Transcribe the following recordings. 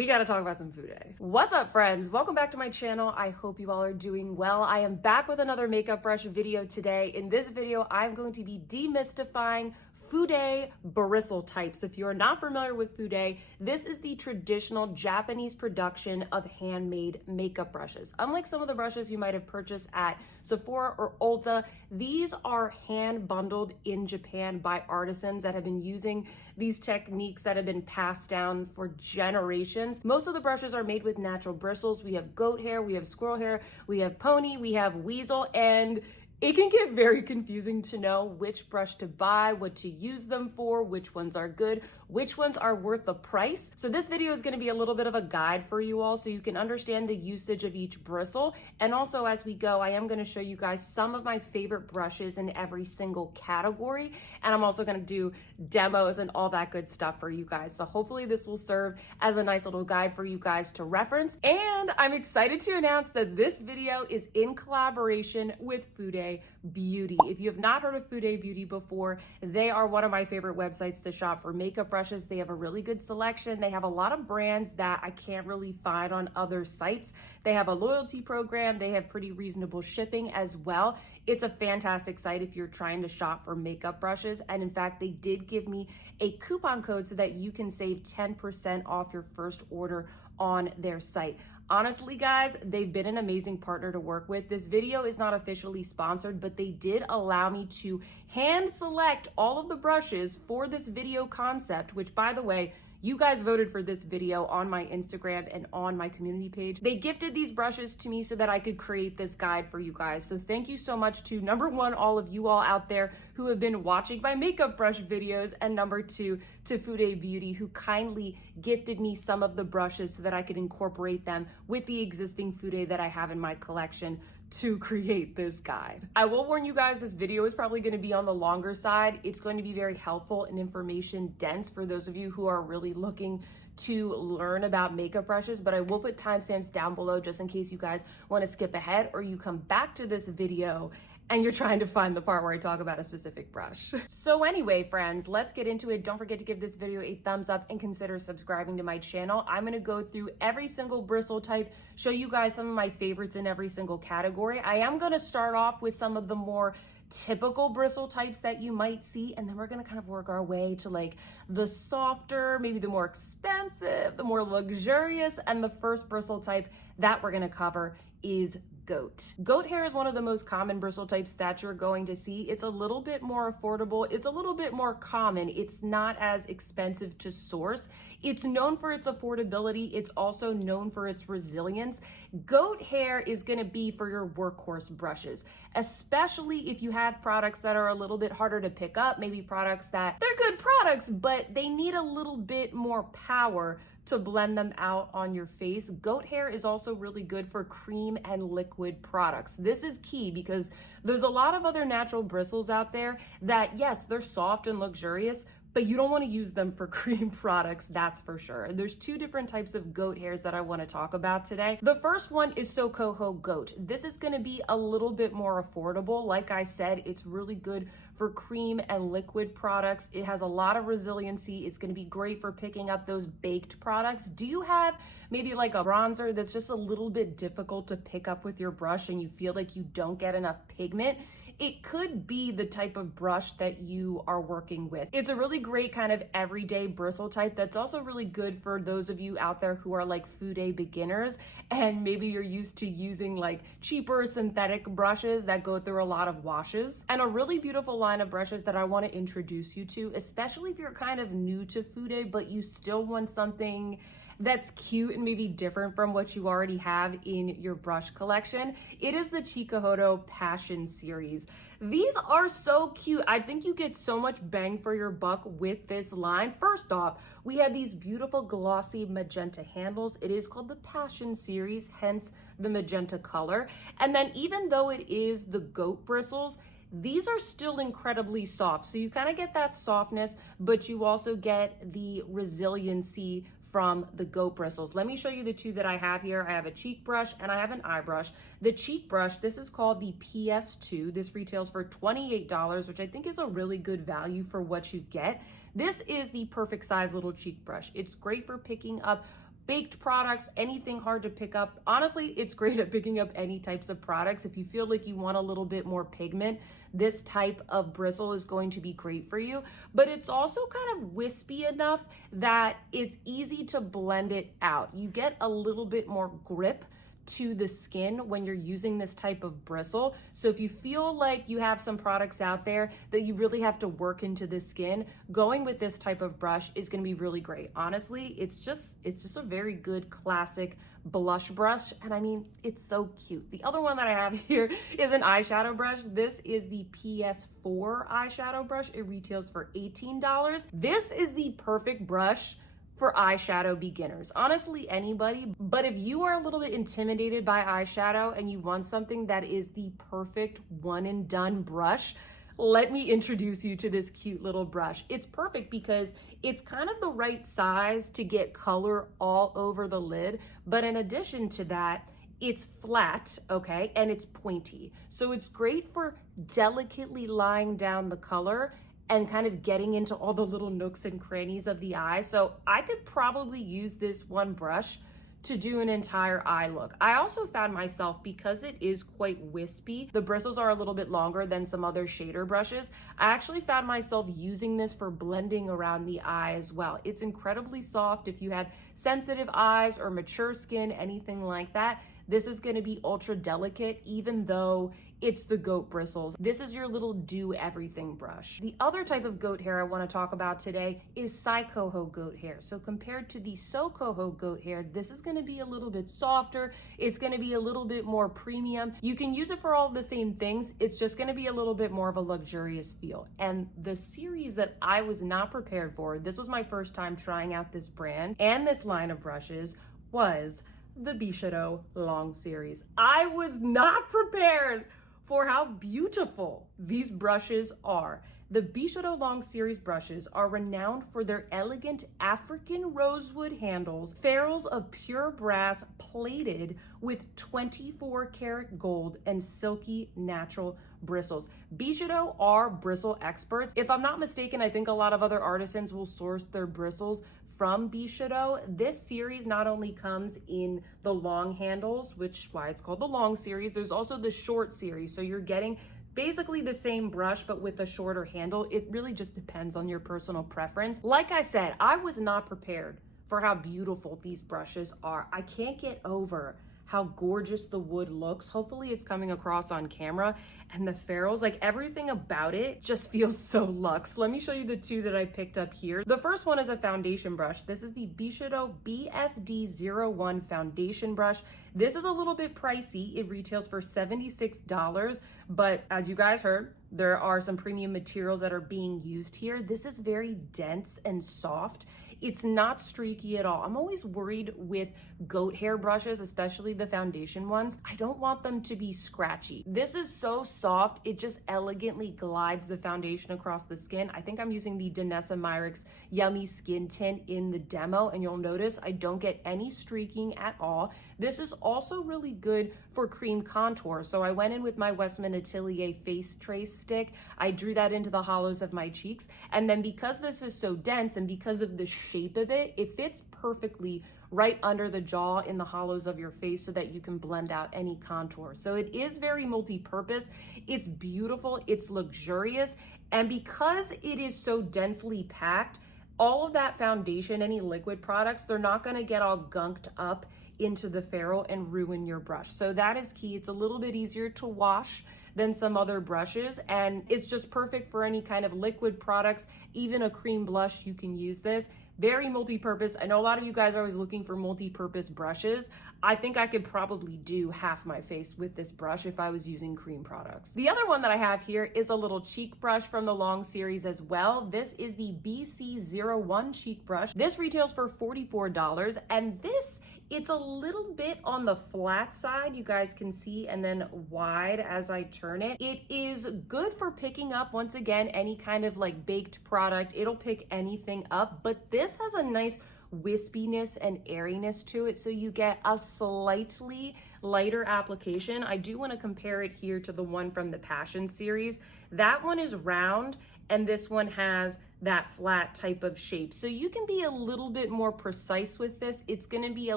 we gotta talk about some Fude. What's up, friends? Welcome back to my channel. I hope you all are doing well. I am back with another makeup brush video today. In this video, I'm going to be demystifying Fude bristle types. If you're not familiar with Fude, this is the traditional Japanese production of handmade makeup brushes. Unlike some of the brushes you might have purchased at Sephora or Ulta, these are hand bundled in Japan by artisans that have been using these techniques that have been passed down for generations. Most of the brushes are made with natural bristles. We have goat hair, we have squirrel hair, we have pony, we have weasel, and it can get very confusing to know which brush to buy, what to use them for, which ones are good, which ones are worth the price. So this video is going to be a little bit of a guide for you all so you can understand the usage of each bristle. And also as we go, I am going to show you guys some of my favorite brushes in every single category. And I'm also going to do demos and all that good stuff for you guys. So hopefully this will serve as a nice little guide for you guys to reference. And I'm excited to announce that this video is in collaboration with Fude Beauty. If you have not heard of Fude Beauty before, they are one of my favorite websites to shop for makeup brushes. They have a really good selection. They have a lot of brands that I can't really find on other sites. They have a loyalty program. They have pretty reasonable shipping as well. It's a fantastic site if you're trying to shop for makeup brushes. And in fact, they did give me a coupon code so that you can save 10% off your first order on their site. Honestly, guys, they've been an amazing partner to work with. This video is not officially sponsored, but they did allow me to hand select all of the brushes for this video concept, which, by the way, you guys voted for this video on my Instagram and on my community page. They gifted these brushes to me so that I could create this guide for you guys. So thank you so much to number one, all of you all out there who have been watching my makeup brush videos, and number two, to Fude Beauty, who kindly gifted me some of the brushes so that I could incorporate them with the existing Fude that I have in my collection to create this guide. I will warn you guys, this video is probably going to be on the longer side. It's going to be very helpful and information dense for those of you who are really looking to learn about makeup brushes, but I will put timestamps down below just in case you guys want to skip ahead or you come back to this video and you're trying to find the part where I talk about a specific brush. So anyway, friends, let's get into it. Don't forget to give this video a thumbs up and consider subscribing to my channel. I'm gonna go through every single bristle type, show you guys some of my favorites in every single category. I am gonna start off with some of the more typical bristle types that you might see, and then we're gonna kind of work our way to like the softer, maybe the more expensive, the more luxurious, and the first bristle type that we're gonna cover is goat. Goat hair is one of the most common bristle types that you're going to see. It's a little bit more affordable. It's a little bit more common. It's not as expensive to source. It's known for its affordability. It's also known for its resilience. Goat hair is going to be for your workhorse brushes, especially if you have products that are a little bit harder to pick up, maybe products that they're good products, but they need a little bit more power to blend them out on your face. Goat hair is also really good for cream and liquid products. This is key because there's a lot of other natural bristles out there that, yes, they're soft and luxurious, but you don't want to use them for cream products, that's for sure. There's two different types of goat hairs that I want to talk about today. The first one is Chikuhodo goat. This is going to be a little bit more affordable. Like I said, it's really good for cream and liquid products. It has a lot of resiliency. It's going to be great for picking up those baked products. Do you have maybe like a bronzer that's just a little bit difficult to pick up with your brush and you feel like you don't get enough pigment? It could be the type of brush that you are working with. It's a really great kind of everyday bristle type that's also really good for those of you out there who are like Fude beginners and maybe you're used to using like cheaper synthetic brushes that go through a lot of washes. And a really beautiful line of brushes that I want to introduce you to, especially if you're kind of new to Fude but you still want something that's cute and maybe different from what you already have in your brush collection. It is the Chikuhodo Passion series. These are so cute. I think you get so much bang for your buck with this line. First off, we have these beautiful glossy magenta handles. It is called the Passion series, hence the magenta color. And then even though it is the goat bristles, these are still incredibly soft. So you kind of get that softness, but you also get the resiliency from the goat bristles. Let me show you the two that I have here. I have a cheek brush and I have an eye brush. The cheek brush, this is called the PS2. This retails for $28, which I think is a really good value for what you get. This is the perfect size little cheek brush. It's great for picking up baked products, anything hard to pick up. Honestly, it's great at picking up any types of products. If you feel like you want a little bit more pigment, this type of bristle is going to be great for you, but it's also kind of wispy enough that it's easy to blend it out. You get a little bit more grip to the skin when you're using this type of bristle. So if you feel like you have some products out there that you really have to work into the skin, going with this type of brush is going to be really great. Honestly, it's just a very good classic blush brush, and I mean, it's so cute. The other one that I have here is an eyeshadow brush. This is the PS4 eyeshadow brush. It retails for $18. This is the perfect brush for eyeshadow beginners. Honestly, anybody, but if you are a little bit intimidated by eyeshadow and you want something that is the perfect one and done brush, let me introduce you to this cute little brush. It's perfect because it's kind of the right size to get color all over the lid, but in addition to that, it's flat, okay, and it's pointy. So it's great for delicately laying down the color and kind of getting into all the little nooks and crannies of the eye. So I could probably use this one brush to do an entire eye look. I also found myself, because it is quite wispy, the bristles are a little bit longer than some other shader brushes, I actually found myself using this for blending around the eye as well. It's incredibly soft. If you have sensitive eyes or mature skin, anything like that, this is gonna be ultra delicate, even though it's the goat bristles. This is your little do everything brush. The other type of goat hair I wanna talk about today is Chikuhodo goat hair. So compared to the Chikuhodo goat hair, this is gonna be a little bit softer. It's gonna be a little bit more premium. You can use it for all the same things. It's just gonna be a little bit more of a luxurious feel. And the series that I was not prepared for, this was my first time trying out this brand and this line of brushes, was the Bristle Long Series. I was not prepared for how beautiful these brushes are. The Bristle Long Series brushes are renowned for their elegant African rosewood handles, ferrules of pure brass plated with 24 karat gold and silky natural bristles. Bristle are bristle experts. If I'm not mistaken, I think a lot of other artisans will source their bristles from Bristle. This series not only comes in the long handles, which why it's called the long series, there's also the short series. So you're getting basically the same brush, but with a shorter handle. It really just depends on your personal preference. Like I said, I was not prepared for how beautiful these brushes are. I can't get over how gorgeous the wood looks. Hopefully it's coming across on camera, and the ferrules, like everything about it just feels so luxe. Let me show you the two that I picked up here. The first one is a foundation brush. This is the Bristle BFD01 foundation brush. This is a little bit pricey. It retails for $76, but as you guys heard, there are some premium materials that are being used here. This is very dense and soft. It's not streaky at all. I'm always worried with goat hair brushes, especially the foundation ones. I don't want them to be scratchy. This is so soft, it just elegantly glides the foundation across the skin. I think I'm using the Danessa Myricks Yummy Skin Tint in the demo, and you'll notice I don't get any streaking at all. This is also really good for cream contour. So I went in with my Westman Atelier Face Trace stick. I drew that into the hollows of my cheeks. And then because this is so dense and because of the shape of it, it fits perfectly right under the jaw in the hollows of your face so that you can blend out any contour. So it is very multi-purpose. It's beautiful, it's luxurious. And because it is so densely packed, all of that foundation, any liquid products, they're not gonna get all gunked up into the ferrule and ruin your brush. So that is key. It's a little bit easier to wash than some other brushes, and it's just perfect for any kind of liquid products, even a cream blush, you can use this. Very multi-purpose. I know a lot of you guys are always looking for multi-purpose brushes. I think I could probably do half my face with this brush if I was using cream products. The other one that I have here is a little cheek brush from the Long series as well. This is the BC01 cheek brush. This retails for $44, and this, it's a little bit on the flat side, you guys can see, and then wide as I turn it. It is good for picking up, once again, any kind of like baked product. It'll pick anything up, but this has a nice wispiness and airiness to it, so you get a slightly lighter application. I do want to compare it here to the one from the Passion series. That one is round, and this one has that flat type of shape. So you can be a little bit more precise with this. It's gonna be a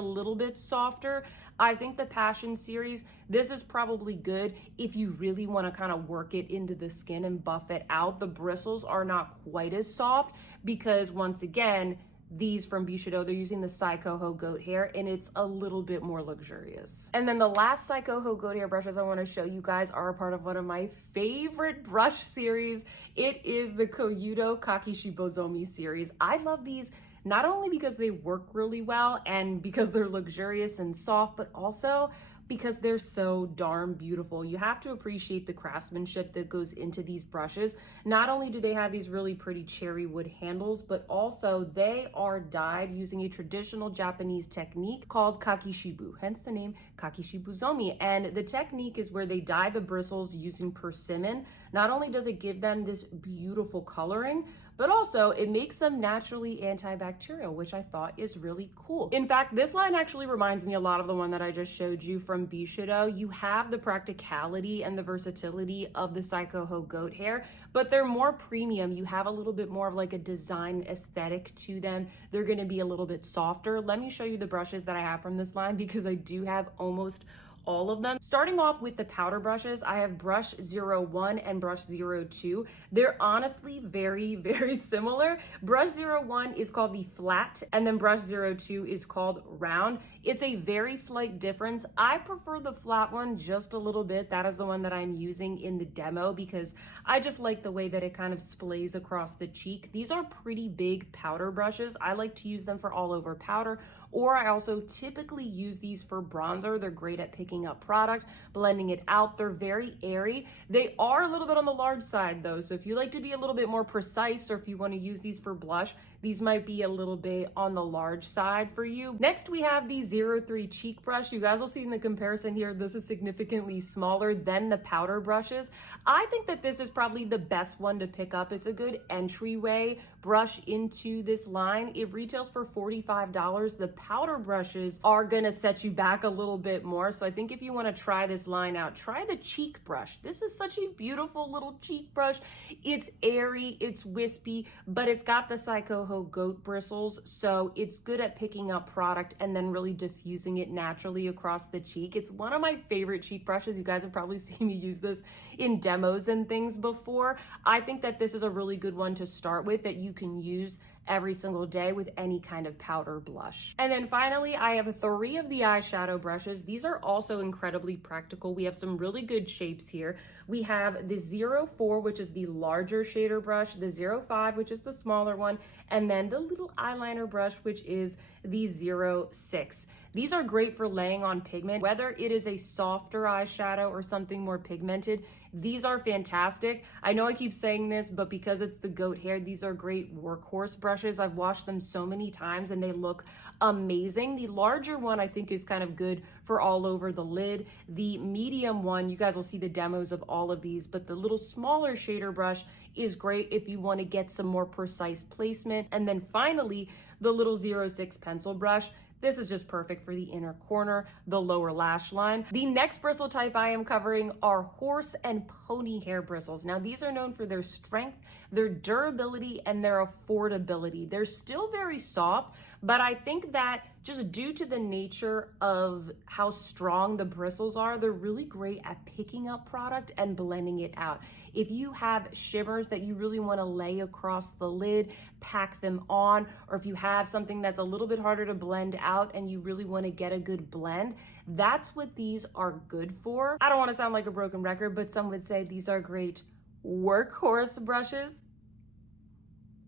little bit softer. I think the Passion series, this is probably good if you really wanna kind of work it into the skin and buff it out. The bristles are not quite as soft because once again, these from Bristle, they're using the Chikuhodo goat hair and it's a little bit more luxurious. And then the last Chikuhodo goat hair brushes I want to show you guys are a part of one of my favorite brush series. It is the KOYUDO Kakishibozomi series. I love these not only because they work really well and because they're luxurious and soft, but also because they're so darn beautiful. You have to appreciate the craftsmanship that goes into these brushes. Not only do they have these really pretty cherry wood handles, but also they are dyed using a traditional Japanese technique called kakishibu, hence the name Kakishibozomi. And the technique is where they dye the bristles using persimmon. Not only does it give them this beautiful coloring, but also it makes them naturally antibacterial, which I thought is really cool. In fact, this line actually reminds me a lot of the one that I just showed you from Bristle. You have the practicality and the versatility of the Chikuhodo goat hair, but they're more premium. You have a little bit more of like a design aesthetic to them. They're gonna be a little bit softer. Let me show you the brushes that I have from this line because I do have almost all of them. Starting off with the powder brushes, I have brush 01 and brush 02. They're honestly very, very similar. Brush 01 is called the flat and then brush 02 is called round. It's a very slight difference. I prefer the flat one just a little bit. That is the one that I'm using in the demo because I just like the way that it kind of splays across the cheek. These are pretty big powder brushes. I like to use them for all over powder, or I also typically use these for bronzer. They're great at picking up product, blending it out. They're very airy. They are a little bit on the large side though. So if you like to be a little bit more precise or if you want to use these for blush, these might be a little bit on the large side for you. Next, we have the 03 cheek brush. You guys will see in the comparison here, this is significantly smaller than the powder brushes. I think that this is probably the best one to pick up. It's a good entryway brush into this line. It retails for $45. The powder brushes are gonna set you back a little bit more. So I think if you wanna try this line out, try the cheek brush. This is such a beautiful little cheek brush. It's airy, it's wispy, but it's got the Chikuhodo goat bristles, so it's good at picking up product and then really diffusing it naturally across the cheek. It's one of my favorite cheek brushes. You guys have probably seen me use this in demos and things before. I think that this is a really good one to start with that you can use every single day with any kind of powder blush. And then finally, I have 3 of the eyeshadow brushes. These are also incredibly practical. We have some really good shapes here. We have the 04, which is the larger shader brush, the 05, which is the smaller one, and then the little eyeliner brush, which is the 06. These are great for laying on pigment, whether it is a softer eyeshadow or something more pigmented. These are fantastic. I know I keep saying this, but because it's the goat hair, these are great workhorse brushes. I've washed them so many times and they look amazing. The larger one I think is kind of good for all over the lid. The medium one, you guys will see the demos of all of these, but the little smaller shader brush is great if you want to get some more precise placement. And then finally, the little 06 pencil brush. This is just perfect for the inner corner, the lower lash line. The next bristle type I am covering are horse and pony hair bristles. Now, these are known for their strength, their durability, and their affordability. They're still very soft, but I think that just due to the nature of how strong the bristles are, they're really great at picking up product and blending it out. If you have shimmers that you really want to lay across the lid, pack them on, or if you have something that's a little bit harder to blend out and you really want to get a good blend, that's what these are good for. I don't want to sound like a broken record, but some would say these are great workhorse brushes.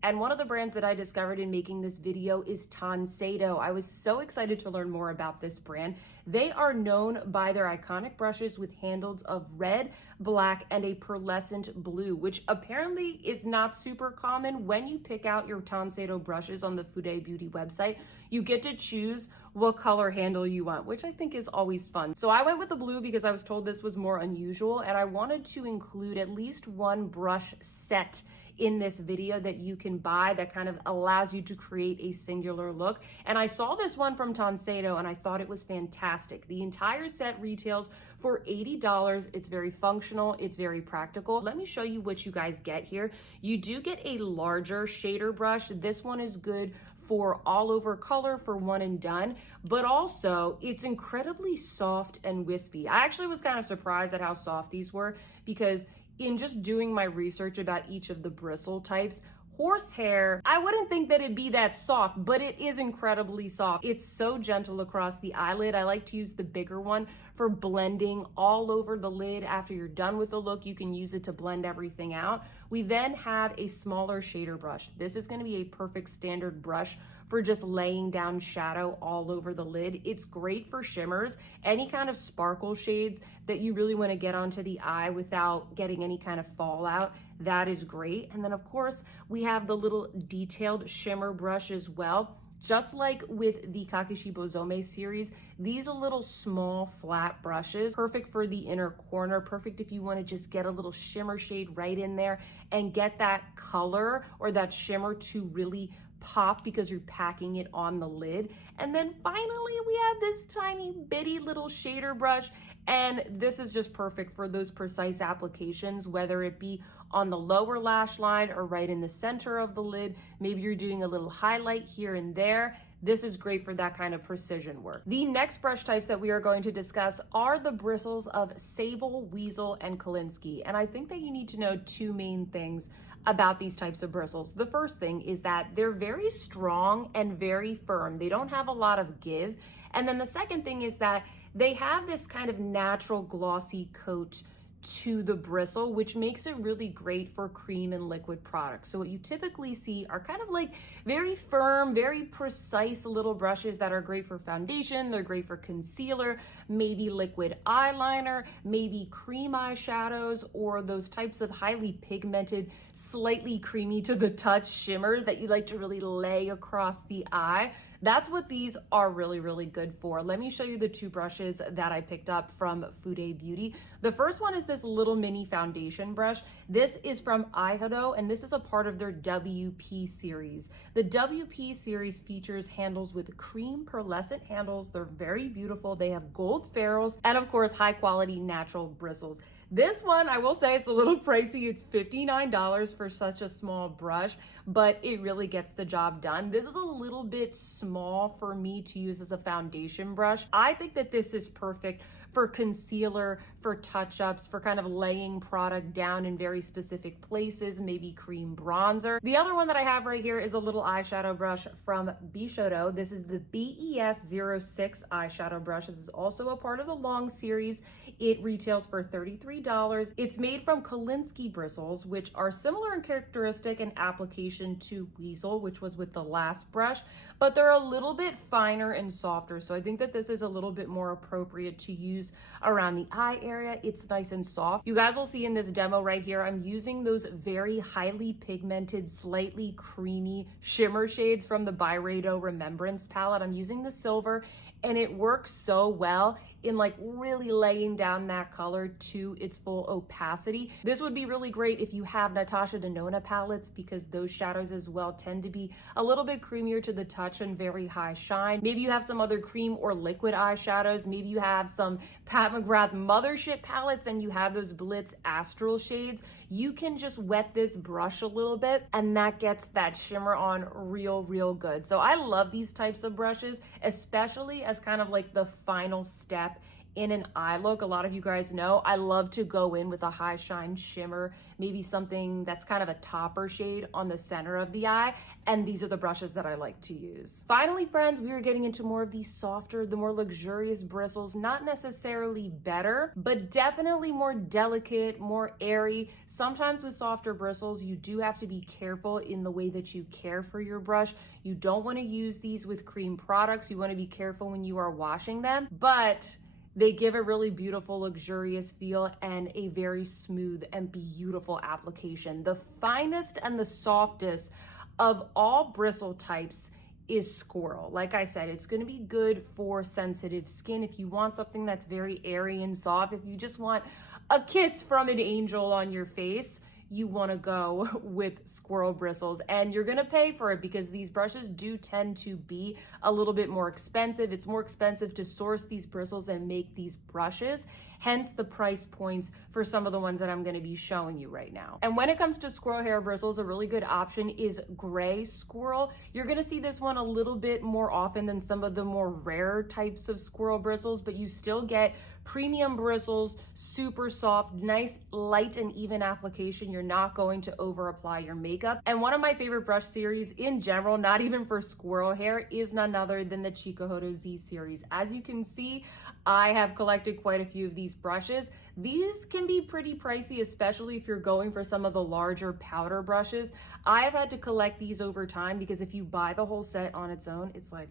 And one of the brands that I discovered in making this video is TANSEIDO. I was so excited to learn more about this brand. They are known by their iconic brushes with handles of red, black, and a pearlescent blue, which apparently is not super common. When you pick out your TANSEIDO brushes on the Fude Beauty website, you get to choose what color handle you want, which I think is always fun. So I went with the blue because I was told this was more unusual, and I wanted to include at least one brush set in this video that you can buy that kind of allows you to create a singular look. And I saw this one from TANSEIDO and I thought it was fantastic. The entire set retails for $80. It's very functional, it's very practical. Let me show you what you guys get here. You do get a larger shader brush. This one is good for all over color, for one and done, but also it's incredibly soft and wispy. I actually was kind of surprised at how soft these were, because in just doing my research about each of the bristle types, horsehair, I wouldn't think that it'd be that soft, but it is incredibly soft. It's so gentle across the eyelid. I like to use the bigger one for blending all over the lid. After you're done with the look, you can use it to blend everything out. We then have a smaller shader brush. This is going to be a perfect standard brush for just laying down shadow all over the lid. It's great for shimmers, any kind of sparkle shades that you really want to get onto the eye without getting any kind of fallout. That is great. And then of course, we have the little detailed shimmer brush as well. Just like with the Kakeshi Bozome series, these are little small flat brushes, perfect for the inner corner, perfect if you want to just get a little shimmer shade right in there and get that color or that shimmer to really pop because you're packing it on the lid. And then finally, we have this tiny bitty little shader brush, and this is just perfect for those precise applications, whether it be on the lower lash line or right in the center of the lid. Maybe you're doing a little highlight here and there. This is great for that kind of precision work. The next brush types that we are going to discuss are the bristles of SABLE, WEASEL, and Kolinsky. And I think that you need to know two main things about these types of bristles. The first thing is that they're very strong and very firm. They don't have a lot of give. And then the second thing is that they have this kind of natural glossy coat to the bristle, which makes it really great for cream and liquid products. So what you typically see are kind of like very firm, very precise little brushes that are great for foundation, they're great for concealer, maybe liquid eyeliner, maybe cream eyeshadows, or those types of highly pigmented, slightly creamy to the touch shimmers that you like to really lay across the eye. That's what these are really, really good for. Let me show you the two brushes that I picked up from Fude Beauty. The first one is this little mini foundation brush. This is from KOYUDO, and this is a part of their WP series. The WP series features handles with cream pearlescent handles. They're very beautiful. They have gold ferrules and of course, high quality natural bristles. This one, I will say it's a little pricey. It's $59 for such a small brush, but it really gets the job done. This is a little bit small for me to use as a foundation brush. I think that this is perfect for concealer, for touch-ups, for kind of laying product down in very specific places, maybe cream bronzer. The other one that I have right here is a little eyeshadow brush from Bristle. This is the BES06 eyeshadow brush. This is also a part of the long series. It retails for $33. It's made from Kolinsky bristles, which are similar in characteristic and application to WEASEL, which was with the last brush, but they're a little bit finer and softer. So I think that this is a little bit more appropriate to use around the eye area. It's nice and soft. You guys will see in this demo right here, I'm using those very highly pigmented, slightly creamy shimmer shades from the Byredo Remembrance palette. I'm using the silver, and it works so well in like really laying down that color to its full opacity. This would be really great if you have Natasha Denona palettes, because those shadows as well tend to be a little bit creamier to the touch and very high shine. Maybe you have some other cream or liquid eyeshadows. Maybe you have some Pat McGrath Mothership palettes and you have those Blitz Astral shades. You can just wet this brush a little bit and that gets that shimmer on real good. So I love these types of brushes, especially as kind of like the final step in an eye look. A lot of you guys know I love to go in with a high shine shimmer, maybe something that's kind of a topper shade on the center of the eye, and these are the brushes that I like to use. Finally, friends, we are getting into more of the softer, the more luxurious bristles, not necessarily better, but definitely more delicate, more airy. Sometimes with softer bristles, you do have to be careful in the way that you care for your brush. You don't want to use these with cream products. You want to be careful when you are washing them, but they give a really beautiful, luxurious feel and a very smooth and beautiful application. The finest and the softest of all bristle types is SQUIRREL. Like I said, it's going to be good for sensitive skin. If you want something that's very airy and soft, if you just want a kiss from an angel on your face, you want to go with squirrel bristles, and you're going to pay for it because these brushes do tend to be a little bit more expensive. It's more expensive to source these bristles and make these brushes, hence the price points for some of the ones that I'm going to be showing you right now. And when it comes to squirrel hair bristles, a really good option is gray squirrel. You're going to see this one a little bit more often than some of the more rare types of squirrel bristles, but you still get premium bristles, super soft, nice, light and even application. You're not going to over apply your makeup. And one of my favorite brush series in general, not even for squirrel hair, is none other than the Chikuhodo Z series. As you can see, I have collected quite a few of these brushes. These can be pretty pricey, especially if you're going for some of the larger powder brushes. I've had to collect these over time because if you buy the whole set on its own, it's like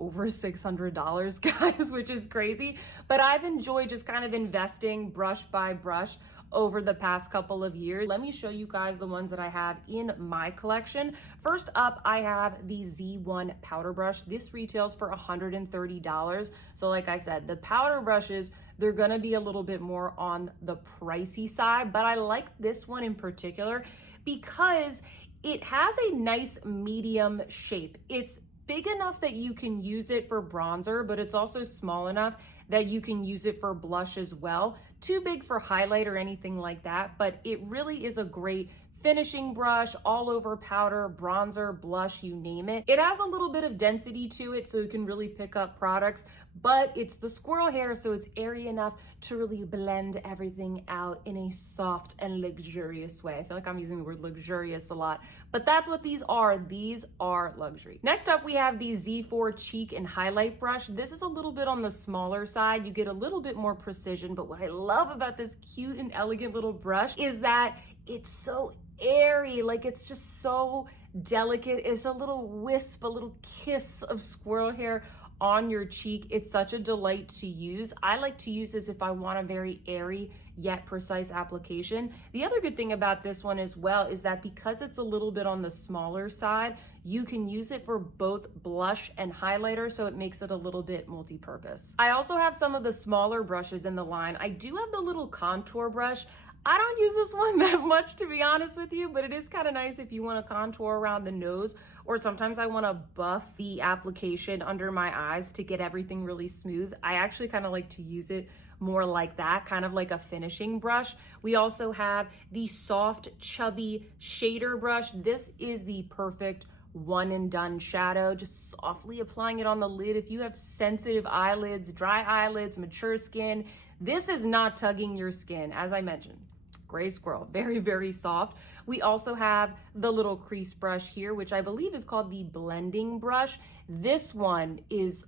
over $600, guys, which is crazy. But I've enjoyed just kind of investing brush by brush over the past couple of years. Let me show you guys the ones that I have in my collection. First up, I have the Z1 powder brush. This retails for $130. So like I said, the powder brushes, they're gonna be a little bit more on the pricey side, but I like this one in particular because it has a nice medium shape. It's big enough that you can use it for bronzer, but it's also small enough that you can use it for blush as well. Too big for highlight or anything like that, but it really is a great finishing brush, all over powder, bronzer, blush, you name it. It has a little bit of density to it so you can really pick up products, but it's the squirrel hair, so it's airy enough to really blend everything out in a soft and luxurious way. I feel like I'm using the word luxurious a lot, but that's what these are. These are luxury. Next up, we have the Z4 cheek and highlight brush. This is a little bit on the smaller side. You get a little bit more precision, but what I love about this cute and elegant little brush is that it's so airy, like it's just so delicate. It's a little wisp, a little kiss of squirrel hair on your cheek. It's such a delight to use. I like to use this if I want a very airy yet precise application. The other good thing about this one as well is that because it's a little bit on the smaller side, you can use it for both blush and highlighter, so it makes it a little bit multi-purpose. I also have some of the smaller brushes in the line. I do have the little contour brush. I don't use this one that much, to be honest with you, but it is kind of nice if you want to contour around the nose, or sometimes I want to buff the application under my eyes to get everything really smooth. I actually kind of like to use it more like that, kind of like a finishing brush. We also have the soft, chubby shader brush. This is the perfect one and done shadow, just softly applying it on the lid. If you have sensitive eyelids, dry eyelids, mature skin, this is not tugging your skin. As I mentioned, gray squirrel, very, very soft. We also have the little crease brush here, which I believe is called the blending brush. This one is,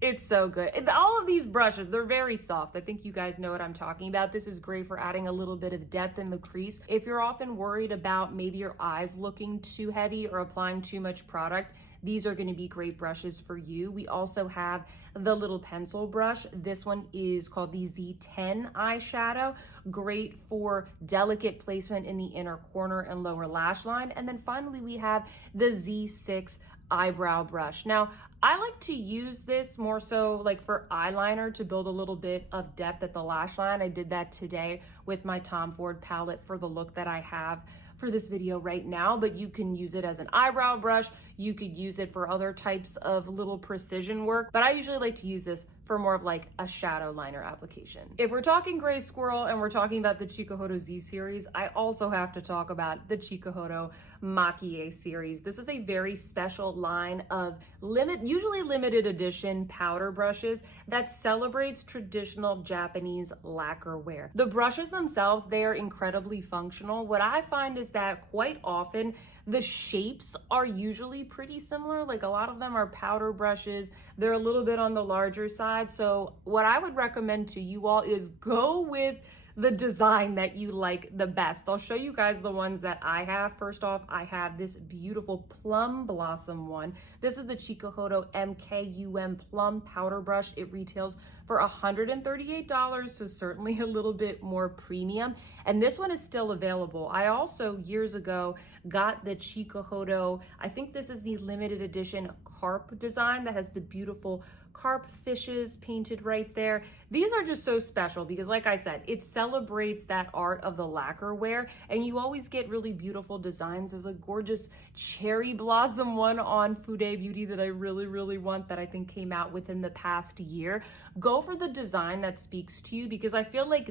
it's so good. All of these brushes, they're very soft. I think you guys know what I'm talking about. This is great for adding a little bit of depth in the crease. If you're often worried about maybe your eyes looking too heavy or applying too much product, these are going to be great brushes for you. We also have the little pencil brush. This one is called the Z10 eyeshadow. Great for delicate placement in the inner corner and lower lash line. And then finally, we have the Z6 eyebrow brush. Now, I like to use this more so like for eyeliner to build a little bit of depth at the lash line. I did that today with my Tom Ford palette for the look that I have for this video right now, but you can use it as an eyebrow brush. You could use it for other types of little precision work, but I usually like to use this for more of like a shadow liner application. If we're talking gray squirrel and we're talking about the Chikuhodo Z series, I also have to talk about the Chikuhodo Makie series. This is a very special line of usually limited edition powder brushes that celebrates traditional Japanese lacquerware. The brushes themselves, they are incredibly functional. What I find is that quite often the shapes are usually pretty similar. Like a lot of them are powder brushes. They're a little bit on the larger side. So what I would recommend to you all is go with the design that you like the best. I'll show you guys the ones that I have. First off, I have this beautiful plum blossom one. This is the Chikuhodo MKUM plum powder brush. It retails for $138, so certainly a little bit more premium. And this one is still available. I also, years ago, got the Chikuhodo, I think this is the limited edition carp design that has the beautiful carp fishes painted right there. These are just so special because, like I said, it celebrates that art of the lacquerware, and you always get really beautiful designs. There's a gorgeous cherry blossom one on Fude Beauty that I really want, that I think came out within the past year. Go for the design that speaks to you, because I feel like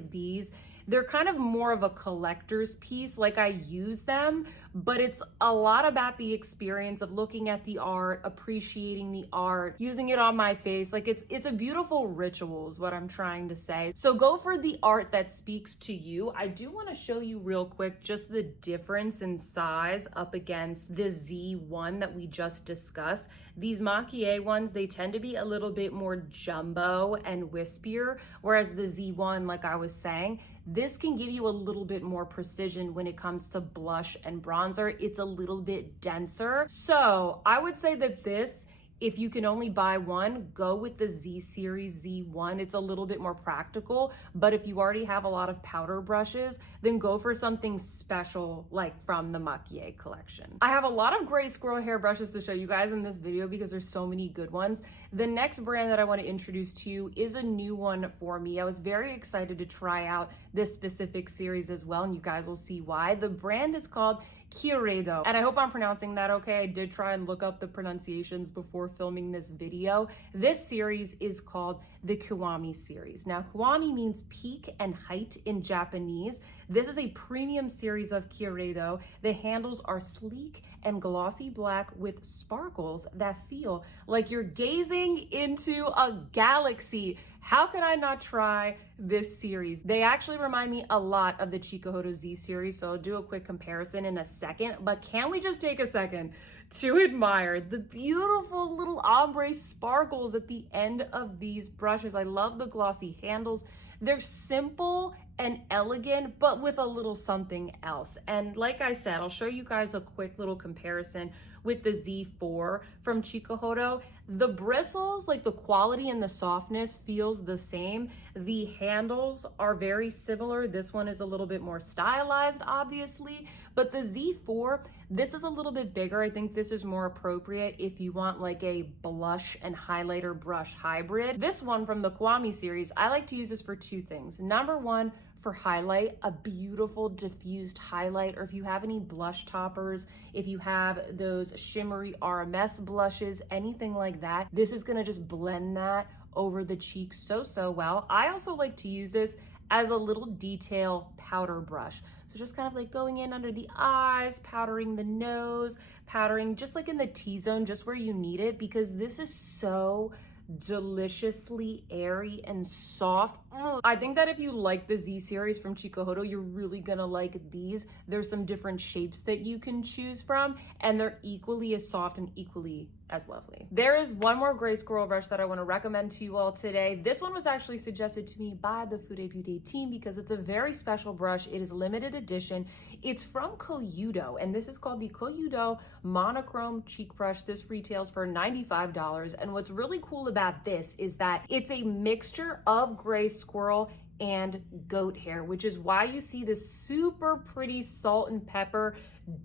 they're kind of more of a collector's piece. Like, I use them, but it's a lot about the experience of looking at the art, appreciating the art, using it on my face. Like, it's a beautiful ritual is what I'm trying to say. So go for the art that speaks to you. I do want to show you real quick just the difference in size up against the Z1 that we just discussed. These maquillé ones, they tend to be a little bit more jumbo and wispier, whereas the Z1, like I was saying, this can give you a little bit more precision when it comes to blush and bronzer. It's a little bit denser. So I would say that this, if you can only buy one, go with the Z series Z1. It's a little bit more practical, but if you already have a lot of powder brushes, then go for something special like from the maquillé collection. I have a lot of gray squirrel hair brushes to show you guys in this video because there's so many good ones. The next brand that I want to introduce to you is a new one for me. I was very excited to try out this specific series as well, and you guys will see why. The brand is called KYUREIDO, and I hope I'm pronouncing that okay. I did try and look up the pronunciations before filming this video. This series is called the Kiwami series. Now, Kiwami means peak and height in Japanese. This is a premium series of KYUREIDO. The handles are sleek and glossy black with sparkles that feel like you're gazing into a galaxy. How could I not try this series? They actually remind me a lot of the Chikuhodo Z series, so I'll do a quick comparison in a second, but can we just take a second to admire the beautiful little ombre sparkles at the end of these brushes? I love the glossy handles. They're simple and elegant, but with a little something else. And like I said, I'll show you guys a quick little comparison with the Z4 from Chikuhodo. The bristles, like the quality and the softness feels the same. The handles are very similar. This one is a little bit more stylized, obviously, but the Z4, this is a little bit bigger. I think this is more appropriate if you want like a blush and highlighter brush hybrid. This one from the Kiwami series, I like to use this for two things. Number one, for highlight, a beautiful diffused highlight, or if you have any blush toppers, if you have those shimmery RMS blushes, anything like that, this is gonna just blend that over the cheeks so well. I also like to use this as a little detail powder brush. So just kind of like going in under the eyes, powdering the nose, powdering just like in the T-zone, just where you need it, because this is so deliciously airy and soft. I think that if you like the Z series from Chikuhodo, you're really gonna like these. There's some different shapes that you can choose from, and they're equally as soft and equally as lovely. There is one more gray squirrel brush that I want to recommend to you all today. This one was actually suggested to me by the Fude Beauty team because it's a very special brush. It is limited edition. It's from KOYUDO, and this is called the KOYUDO Monochrome Cheek Brush. This retails for $95, and what's really cool about this is that it's a mixture of gray squirrel and goat hair, which is why you see this super pretty salt and pepper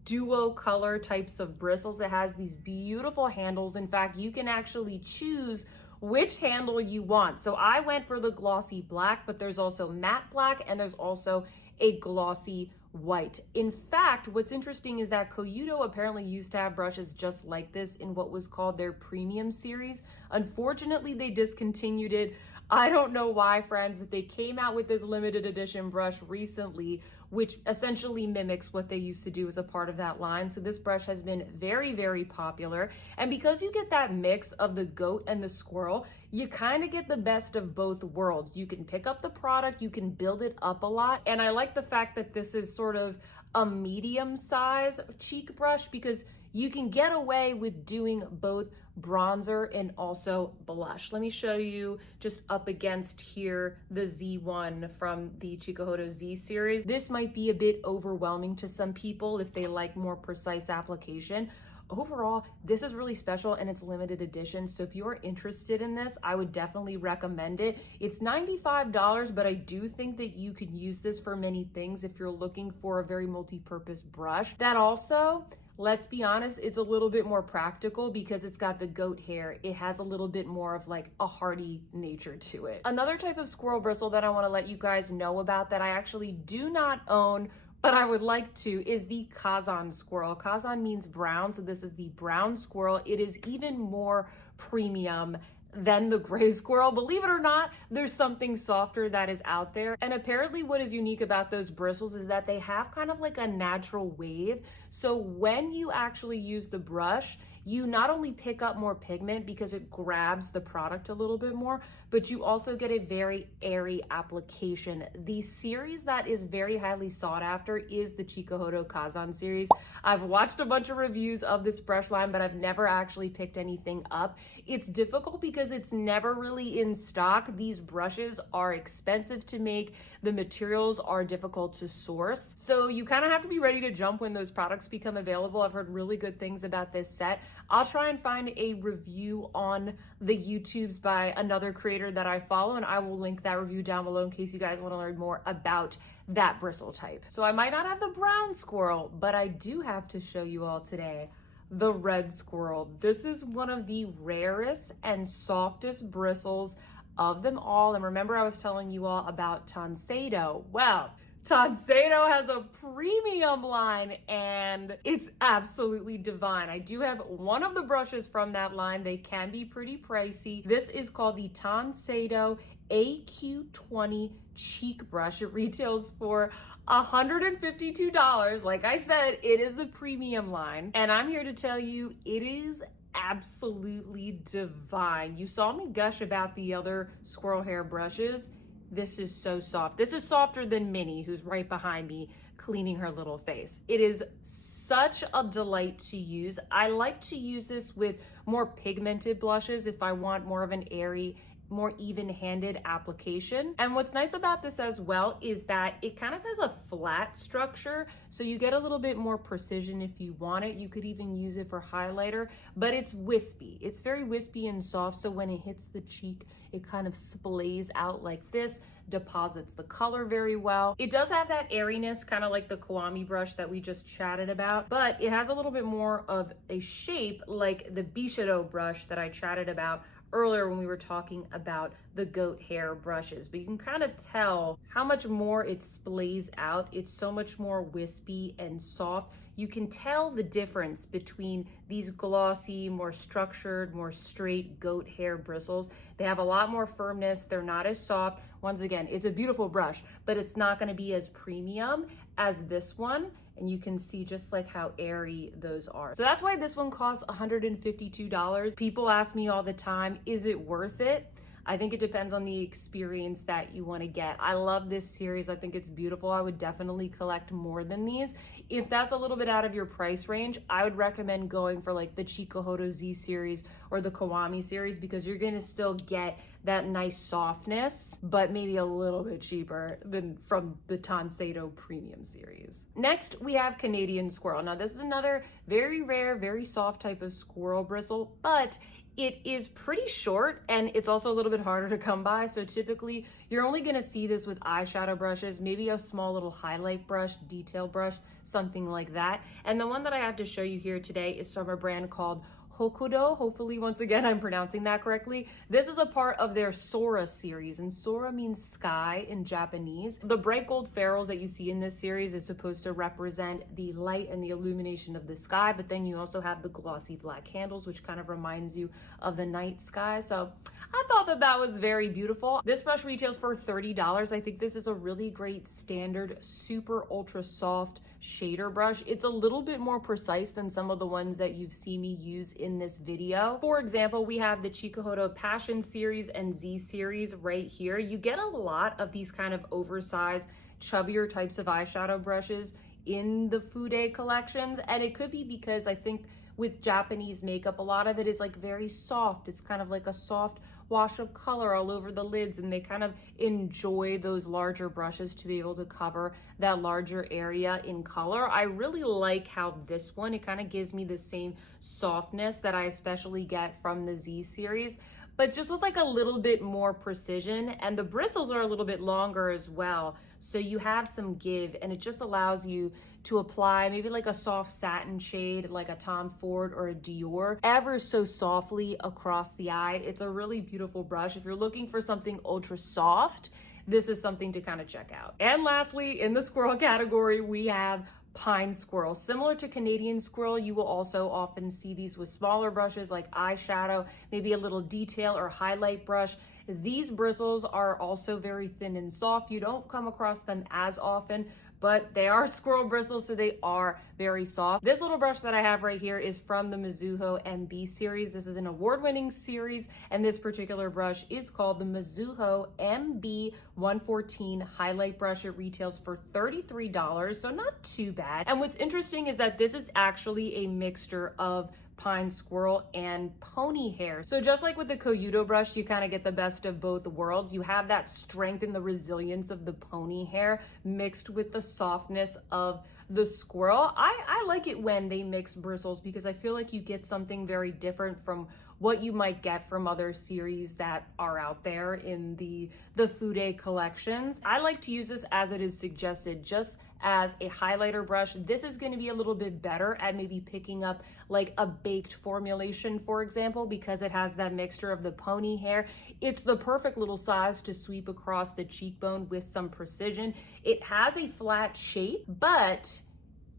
duo color types of bristles. It has these beautiful handles. In fact, you can actually choose which handle you want. So I went for the glossy black, but there's also matte black and there's also a glossy white. In fact, what's interesting is that KOYUDO apparently used to have brushes just like this in what was called their premium series. Unfortunately, they discontinued it. I don't know why, friends, but they came out with this limited edition brush recently, which essentially mimics what they used to do as a part of that line. So this brush has been very popular. And because you get that mix of the goat and the squirrel, you kind of get the best of both worlds. You can pick up the product, you can build it up a lot. And I like the fact that this is sort of a medium size cheek brush because you can get away with doing both bronzer and also blush. Let me show you just up against here the Z1 from the Chikuhodo Z series. This might be a bit overwhelming to some people if they like more precise application. Overall, this is really special and it's limited edition. So if you're interested in this, I would definitely recommend it. It's $95, but I do think that you could use this for many things if you're looking for a very multi-purpose brush. That also, let's be honest, it's a little bit more practical because it's got the goat hair. It has a little bit more of like a hardy nature to it. Another type of squirrel bristle that I want to let you guys know about that I actually do not own, but I would like to, is the Kazan squirrel. Kazan means brown, so this is the brown squirrel. It is even more premium than the gray squirrel. Believe it or not, there's something softer that is out there. And apparently what is unique about those bristles is that they have kind of like a natural wave. So when you actually use the brush, you not only pick up more pigment because it grabs the product a little bit more, but you also get a very airy application. The series that is very highly sought after is the Chikuhodo Kazan series. I've watched a bunch of reviews of this brush line, but I've never actually picked anything up. It's difficult because it's never really in stock. These brushes are expensive to make. The materials are difficult to source. So you kind of have to be ready to jump when those products become available. I've heard really good things about this set. I'll try and find a review on the YouTubes by another creator that I follow, and I will link that review down below in case you guys want to learn more about that bristle type. So I might not have the brown squirrel, but I do have to show you all today the red squirrel. This is one of the rarest and softest bristles of them all. And remember, I was telling you all about TANSEIDO. Well, TANSEIDO has a premium line and it's absolutely divine. I do have one of the brushes from that line. They can be pretty pricey. This is called the TANSEIDO AQ20 cheek brush. It retails for $152. Like I said, it is the premium line. And I'm here to tell you, it is absolutely divine. You saw me gush about the other squirrel hair brushes. This is so soft. This is softer than Minnie, who's right behind me cleaning her little face. It is such a delight to use. I like to use this with more pigmented blushes if I want more of an airy, more even-handed application. And what's nice about this as well is that it kind of has a flat structure, so you get a little bit more precision if you want it. You could even use it for highlighter, but it's wispy. It's very wispy and soft, so when it hits the cheek, it kind of splays out like this, deposits the color very well. It does have that airiness, kind of like the Kiwami brush that we just chatted about, but it has a little bit more of a shape like the Bristle brush that I chatted about earlier when we were talking about the goat hair brushes. But you can kind of tell how much more it splays out. It's so much more wispy and soft. You can tell the difference between these glossy, more structured, more straight goat hair bristles. They have a lot more firmness. They're not as soft. Once again, it's a beautiful brush, but it's not going to be as premium as this one. And you can see just like how airy those are. So that's why this one costs $152. People ask me all the time, is it worth it? I think it depends on the experience that you want to get. I love this series. I think it's beautiful. I would definitely collect more than these. If that's a little bit out of your price range, I would recommend going for like the Chikuhodo Z series or the Kiwami series, because you're going to still get that nice softness, but maybe a little bit cheaper than from the TANSEIDO Premium series. Next, we have Canadian squirrel. Now, this is another very rare, very soft type of squirrel bristle, but it is pretty short and it's also a little bit harder to come by. So typically you're only gonna see this with eyeshadow brushes, maybe a small little highlight brush, detail brush, something like that. And the one that I have to show you here today is from a brand called Hokudo. Hopefully, once again, I'm pronouncing that correctly. This is a part of their Sora series, and Sora means sky in Japanese. The bright gold ferrules that you see in this series is supposed to represent the light and the illumination of the sky, but then you also have the glossy black handles, which kind of reminds you of the night sky. So I thought that that was very beautiful. This brush retails for $30. I think this is a really great standard, super ultra soft shader brush. It's a little bit more precise than some of the ones that you've seen me use in this video. For example, we have the Chikuhodo Passion series and Z series right here. You get a lot of these kind of oversized, chubbier types of eyeshadow brushes in the Fude collections, and it could be because I think with Japanese makeup, a lot of it is like very soft. It's kind of like a soft wash of color all over the lids, and they kind of enjoy those larger brushes to be able to cover that larger area in color. I really like how this one, it kind of gives me the same softness that I especially get from the Z series, but just with like a little bit more precision, and the bristles are a little bit longer as well, so you have some give, and it just allows you to apply maybe like a soft satin shade, like a Tom Ford or a Dior, ever so softly across the eye. It's a really beautiful brush. If you're looking for something ultra soft, this is something to kind of check out. And lastly, in the squirrel category, we have pine squirrel. Similar to Canadian squirrel, you will also often see these with smaller brushes like eyeshadow, maybe a little detail or highlight brush. These bristles are also very thin and soft. You don't come across them as often, but they are squirrel bristles, so they are very soft. This little brush that I have right here is from the Mizuho MB series. This is an award-winning series, and this particular brush is called the Mizuho MB 114 Highlight Brush. It retails for $33, so not too bad. And what's interesting is that this is actually a mixture of pine squirrel and pony hair. So just like with the KOYUDO brush, you kind of get the best of both worlds. You have that strength and the resilience of the pony hair mixed with the softness of the squirrel. I like it when they mix bristles because I feel like you get something very different from what you might get from other series that are out there in the Fude collections. I like to use this as it is suggested, just as a highlighter brush. This is going to be a little bit better at maybe picking up like a baked formulation, for example, because it has that mixture of the pony hair. It's the perfect little size to sweep across the cheekbone with some precision. It has a flat shape, but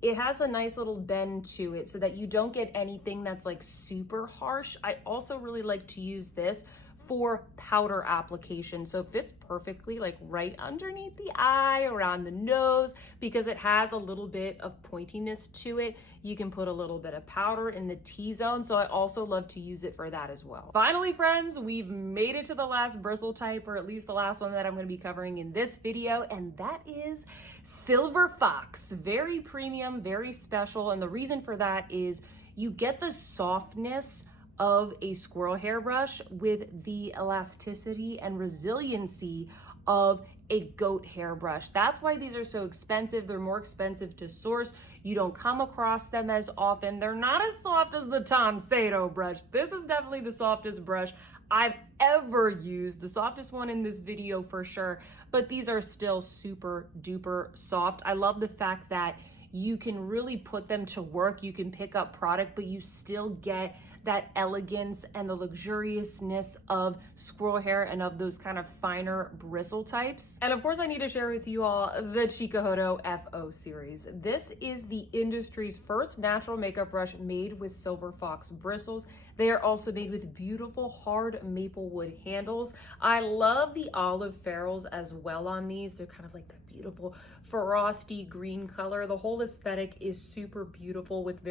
it has a nice little bend to it so that you don't get anything that's like super harsh. I also really like to use this for powder application. So it fits perfectly like right underneath the eye, around the nose, because it has a little bit of pointiness to it. You can put a little bit of powder in the T-zone. So I also love to use it for that as well. Finally, friends, we've made it to the last bristle type, or at least the last one that I'm going to be covering in this video, and that is Silver Fox. Very premium, very special. And the reason for that is you get the softness of a squirrel hairbrush with the elasticity and resiliency of a goat hairbrush. That's why these are so expensive. They're more expensive to source. You don't come across them as often. They're not as soft as the TANSEIDO brush. This is definitely the softest brush I've ever used, the softest one in this video for sure, but these are still super duper soft. I love the fact that you can really put them to work. You can pick up product, but you still get that elegance and the luxuriousness of squirrel hair and of those kind of finer bristle types. And of course, I need to share with you all the Chikuhodo FO series. This is the industry's first natural makeup brush made with Silver Fox bristles. They are also made with beautiful hard maple wood handles. I love the olive ferrules as well on these. They're kind of like that beautiful frosty green color. The whole aesthetic is super beautiful with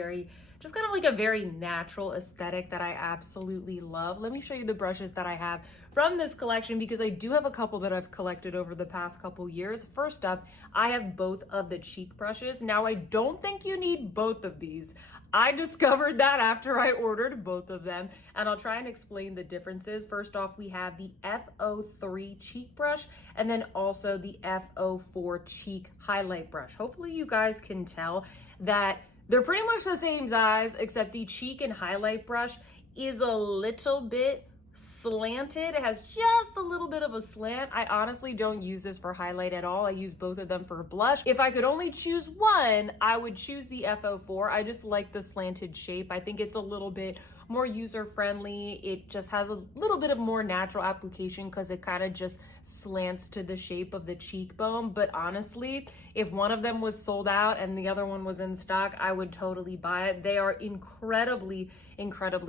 just kind of like a very natural aesthetic that I absolutely love. Let me show you the brushes that I have from this collection because I do have a couple that I've collected over the past couple years. First up, I have both of the cheek brushes. Now, I don't think you need both of these. I discovered that after I ordered both of them, and I'll try and explain the differences. First off, we have the FO3 cheek brush and then also the FO4 cheek highlight brush. Hopefully you guys can tell that they're pretty much the same size, except the cheek and highlight brush is a little bit slanted. It has just a little bit of a slant. I honestly don't use this for highlight at all. I use both of them for blush. If I could only choose one, I would choose the FO4. I just like the slanted shape. I think it's a little bit more user-friendly. It just has a little bit of more natural application because it kind of just slants to the shape of the cheekbone. But honestly, if one of them was sold out and the other one was in stock, I would totally buy it. They are incredibly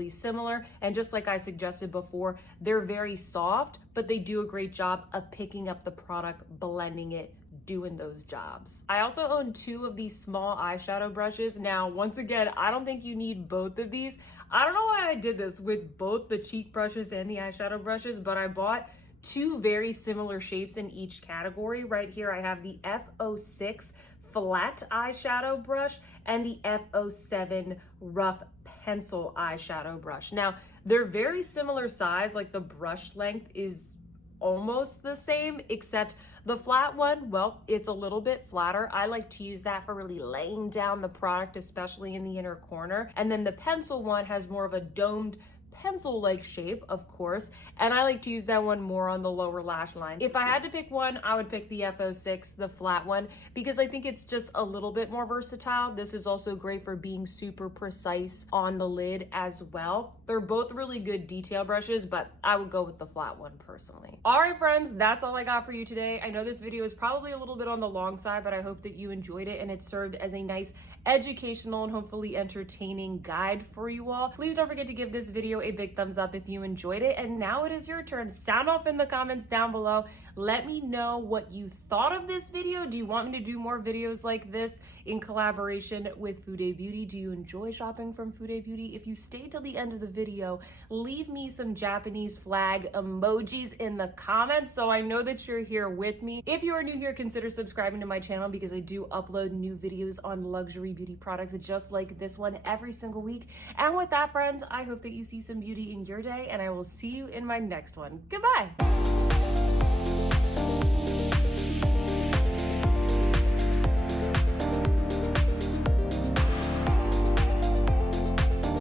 similar. And just like I suggested before, they're very soft, but they do a great job of picking up the product, blending it, doing those jobs. I also own two of these small eyeshadow brushes. Now, once again, I don't think you need both of these. I don't know why I did this with both the cheek brushes and the eyeshadow brushes, but I bought two very similar shapes in each category. Right here, I have the FO6 flat eyeshadow brush and the FO7 rough pencil eyeshadow brush. Now, they're very similar size, like the brush length is almost the same, except the flat one, well, it's a little bit flatter. I like to use that for really laying down the product, especially in the inner corner. And then the pencil one has more of a domed pencil-like shape, of course, and I like to use that one more on the lower lash line. If I had to pick one, I would pick the F06, the flat one, because I think it's just a little bit more versatile. This is also great for being super precise on the lid as well. They're both really good detail brushes, but I would go with the flat one personally. All right, friends, that's all I got for you today. I know this video is probably a little bit on the long side, but I hope that you enjoyed it and it served as a nice educational and hopefully entertaining guide for you all. Please don't forget to give this video a big thumbs up if you enjoyed it. And now it is your turn. Sound off in the comments down below. Let me know what you thought of this video. Do you want me to do more videos like this in collaboration with Fude Beauty? Do you enjoy shopping from Fude Beauty? If you stayed till the end of the video, leave me some Japanese flag emojis in the comments so I know that you're here with me. If you are new here, consider subscribing to my channel because I do upload new videos on luxury beauty products just like this one every single week. And with that, friends, I hope that you see some beauty in your day, and I will see you in my next one. Goodbye.